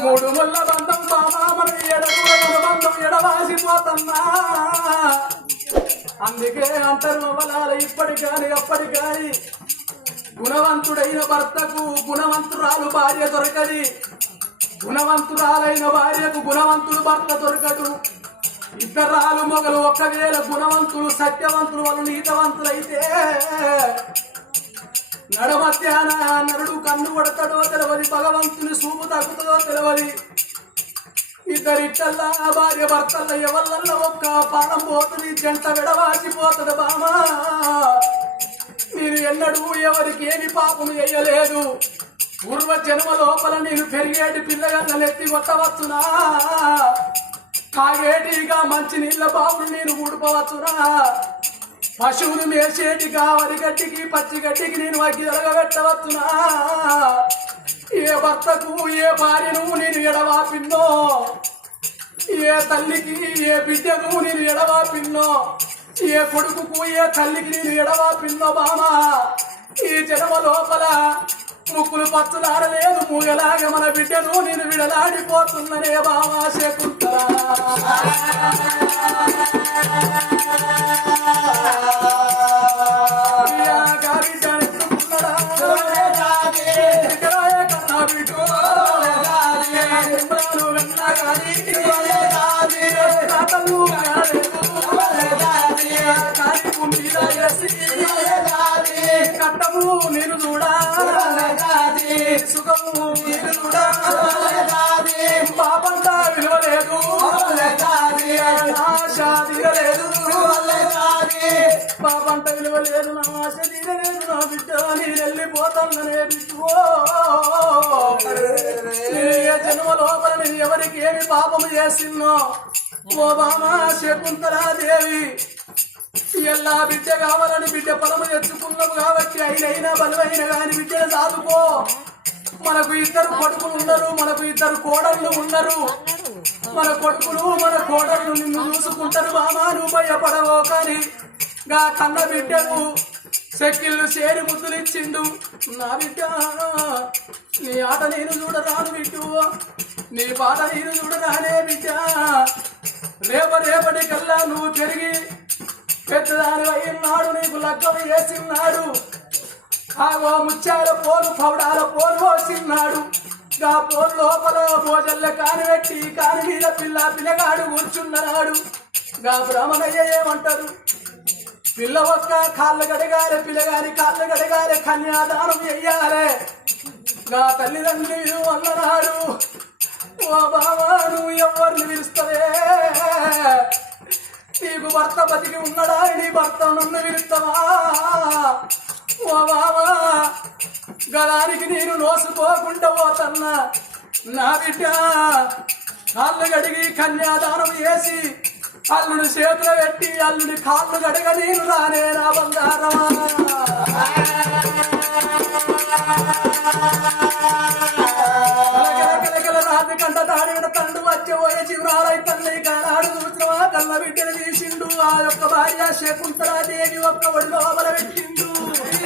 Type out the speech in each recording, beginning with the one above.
మూడు ముళ్ళ బంధం బాబా మన ఎడగూడని బంధం ఎడవాసిపోతన్నా అందుకే అంతరు అవ్వలాల ఇప్పటి కాని అప్పటి కాని గుణవంతుడైన భర్తకు గుణవంతురాలు భార్య దొరకది. గుణవంతురాలైన భార్యకు గుణవంతుడు భర్త దొరకదు. ఇద్దరాలు మొగలు ఒకవేళ గుణవంతులు సత్యవంతులు వాళ్ళు నీతవంతులైతే నడమధ్యాన నరుడు కన్ను కొడతాడో తెలవది భగవంతుని సూపు తగ్గుతుందో తెలవది. ఇద్దరిట్టల్లా భార్య భర్తల్ల ఎవళ్ళల్లో ఒక్క పానం పోతుంది జంట విడవాసిపోతుంది బామా. నేను ఎన్నడూ ఎవరికి ఏమి పాపం చేయలేదు పూర్వ జన్మ లోపల నేను పెరిగేటి పిల్లగన్న ఎత్తి కొట్టవచ్చునా? తాగేటిగా మంచి నీళ్ళ బావులు నేను ఊడిపోవచ్చునా? పశువులు మేసేటిగా వరి గడ్డికి పచ్చి గడ్డికి నేను అగ్గి ఎరగబెట్టవచ్చునా ఏ భర్తకు ఏ భార్యను నేను ఎడవాపిన్నో ఏ తల్లికి ఏ బిడ్డను నేను ఎడవాపిన్నో ఏ కొడుకుకు ఏ తల్లికి నేను ఎడవాపిన్నో బామా? ఈ జన్మ లోపల ముక్కులు పచ్చలారలేదు మూగలాగా మన బిడ్డను నేను విడలాడిపోతున్ననే బావా శకుంతలా. ప్రియా గారి కట్టము నేను చూడా. సుఖము నేను చూడా పాపంతా విలువలేదు ఆశ తీరలేదు పాపంత విలువ లేదు నా ఆశ తీరలేదు నా బిడ్డ నేను వెళ్ళిపోతాననే బిడ్డో ఏ జన్మ లోపల నేను ఎవరికి ఏమి పాపము చేసిన్నో ఓ బామా శకుంతలా దేవి ఎలా బిడ్డ కావాలని బిడ్డ పొలము తెచ్చుకున్నావు కాబట్టి అయినైనా బలమైన కాని బిడ్డను సాదుకో. మనకు ఇద్దరు కొడుకులు ఉన్నారు మనకు ఇద్దరు కోడళ్ళు ఉన్నారు మన కొడుకులు మన కోడళ్ళు నిన్ను చూసుకుంటారు బామా భయపడవో కానీ గా కన్న బిడ్డకు సెక్కిళ్ళు చేరి ముద్దులిచ్చిండు. నా బిడ్డ నీ ఆట నేను చూడరాను బిడ్డు. నీ పాట నేను చూడరానే బిడ్డ. రేప రేపటి కల్లా నువ్వు పెరిగి పెద్దదాని అయినాడు నీకు లగ్గం వేసిన్నాడు ఆగో ముత్యాల పోలు పౌడాల పోలు పోసిన్నాడు. గా పోలు లోపల భోజల్ల కాని పెట్టి కాని మీద పిల్ల పిల్లగాడు కూర్చున్నాడు. గా బ్రాహ్మణయ్య ఏమంటారు? పిల్ల ఒక్క కాళ్ళు గడగాలి పిల్లగాని కాళ్ళు గడగాలి కన్యాదానం చెయ్యాలే గా తల్లిదండ్రులు అన్ననాడు ఓ బావా నువ్వు ఎవరిని పిలుస్తావే? నీకు భర్త బతికి ఉన్నాడా? నీ భర్త నన్ను పిలుస్తావా? ఓ బావా గదానికి నేను నోసుకోకుండా పోతన్నా నా బిడ్డ కాళ్ళు గడిగి కన్యాదానం చేసి అల్లుని చేతులు పెట్టి అల్లుని కాళ్ళు గడగ నేను రానే నా బంగారమా. రాత్రి కంట తాడిన తండ్రి వచ్చి చివరాలై తల్లి కానాడు చూసినవా కళ్ళ బిడ్డలు తీసిండు. ఆ యొక్క భార్య శకుంతలాదేవి ఒక్క ఒడి లోపల పెట్టిండు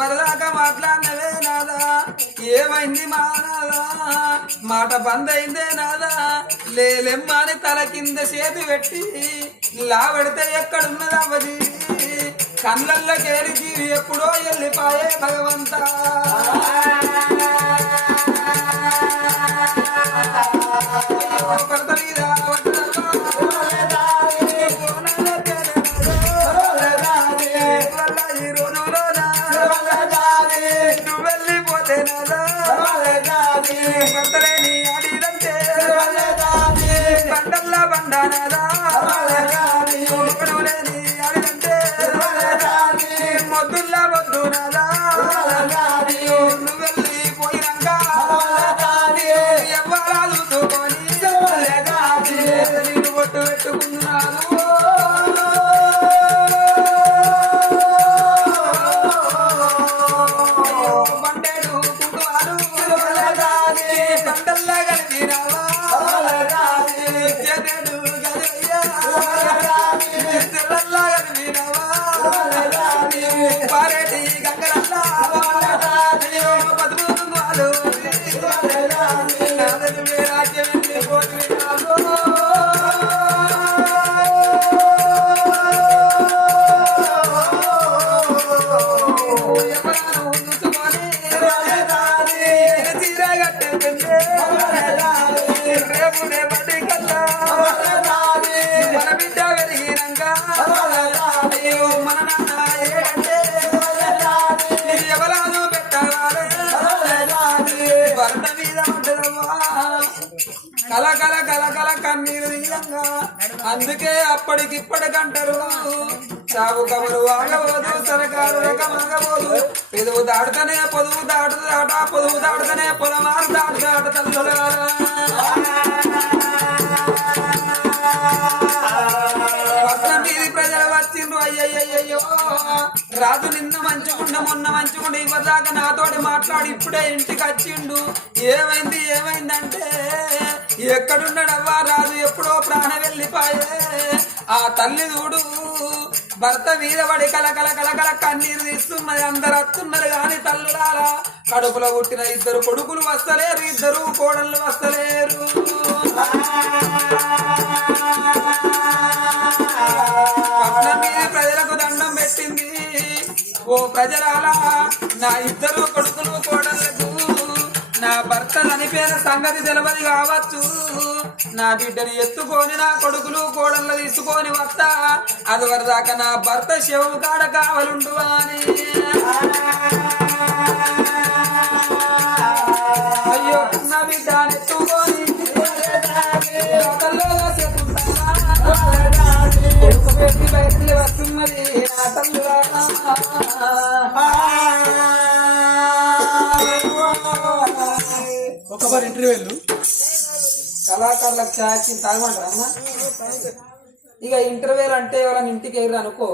ఇవరిదాకా మాట్లాడినవే నాదా? ఏమైంది మా నాదా? మాట బంద్ నాదా? లేలెమ్మని తల కింద చేతి పెట్టి లావెడితే ఎక్కడున్నదవ్వది కళ్ళల్లో కేరి జీవి ఎప్పుడో వెళ్ళిపాయే భగవంతా. భర్త మొద్దుల్లా వద్దు నాదా నువ్వు పోయినాక ఎవ్వరాలు చూసుకొని నేను ఒట్టు పెట్టుకున్నాను కన్నీరు నీలంగా. అందుకే అప్పటికిప్పటికంటారు చావు కబరు ఆగబోదు సరకారు రకమాగబోదు పెదవు దాడుతనే పొదువు దాటు దాట పొదువు దాడుతనే పొలమారు దాటు దాట తల్లులారా. పట్నం మీది ప్రజలు వచ్చిండ్రు. అయ్యయ్యయ్యో రాజు నిన్న మంచుకుండ మొన్న మంచుకుండ ఇవ్వదాకా నాతోటి మాట్లాడి ఇప్పుడే ఇంటికి వచ్చిండు. ఏమైంది ఏమైందంటే ఎక్కడున్నాడవ్వా రాజు? ఎప్పుడో ప్రాణ వెళ్ళిపోయే. ఆ తల్లి చూడు భర్త మీద పడి కలకల కల కన్నీరు తీస్తున్నది. అందరు వస్తున్నారు కానీ తల్లులారా కడుపులో పుట్టిన ఇద్దరు కొడుకులు వస్తలేరు ఇద్దరు కోడళ్ళు వస్తలేరు. ప్రజలకు దండం పెట్టింది. ఓ ప్రజలారా నా ఇద్దరు కొడుకులు కోడళ్ళకు నా భర్త చనిపోయిన సంగతి తెలవది కావచ్చు. నా బిడ్డని ఎత్తుకొని నా కొడుకులు కోడళ్ళు తీసుకొని వస్తా. అది వరదాకా నా భర్త శివు కాడ కావలుండు అని. తల్లులారా. ఒక ఇంటర్వ్యూలు కళాకారులకు ఛాయకి తాగమంటారా అమ్మా? ఇక ఇంటర్వ్యూలు అంటే ఎవరైనా ఇంటికి అనుకో.